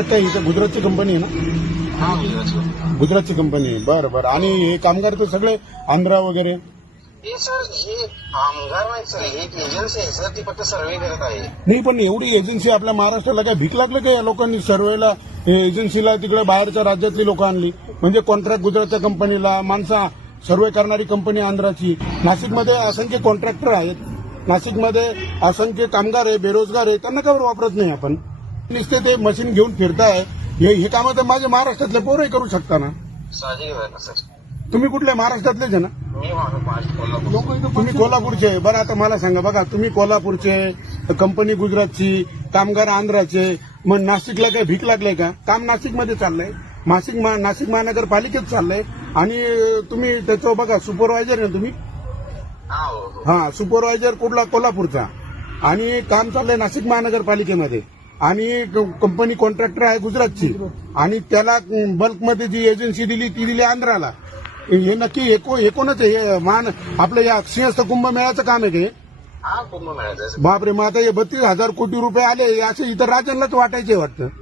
काय इथं गुजरातची कंपनी आहे ना? हा गुजरातची. गुजरातची कंपनी आहे. बरं बरं. आणि हे कामगार तर सगळे आंध्रा वगैरे? हे सर हे कामगार नाही सर, ही एक एजन्सी आहे सर, ती फक्त सर्वे करत आहे. नाही, पण एवढी एजन्सी आपल्या महाराष्ट्राला काय भीक लागलं का या लोकांनी सर्वेला एजन्सीला तिकडे बाहेरच्या राज्यातली लोक आणली? म्हणजे कॉन्ट्रॅक्ट गुजरातच्या कंपनीला, माणसा सर्वे करणारी कंपनी आंध्राची. नाशिकमध्ये असंख्य कॉन्ट्रॅक्टर आहेत, नाशिकमध्ये असंख्य कामगार आहे, बेरोजगार आहे, त्यांना का बरं वापरत नाही आपण? नुसते ते मशीन घेऊन फिरताय. हे कामं तर माझे महाराष्ट्रातले पोरही करू शकता ना. साहजिक आहे ना सर. तुम्ही कुठल्या महाराष्ट्रातलेच आहे ना? मी माझं कोल्हापूर. तुम्ही कोल्हापूरचे. बरं, आता मला सांगा, बघा तुम्ही कोल्हापूरचे, कंपनी गुजरातची, कामगार आंध्राचे, मग नाशिकला काय भीक लागले का? काम नाशिकमध्ये चाललंय, नाशिक महानगरपालिकेत चाललंय. आणि तुम्ही त्याचं बघा, सुपरवायझर आहे ना तुम्ही? हा हो हो. हा, सुपरवायझर कुठला? कोल्हापूरचा. आणि काम चाललंय नाशिक महानगरपालिकेमध्ये. आणि कंपनी कॉन्ट्रॅक्टर आहे गुजरातची. आणि त्याला बल्कमध्ये जी एजन्सी दिली ती दिली आंध्राला. हे नक्की एकूणच हे आपलं या सिंहस्थ कुंभमेळ्याचं काम आहे ते? हा कुंभमेळ्याचं. बापरे, मग आता हे 32,000 कोटी रुपये आले, असे इतर राज्यांनाच वाटायचे वाटतं.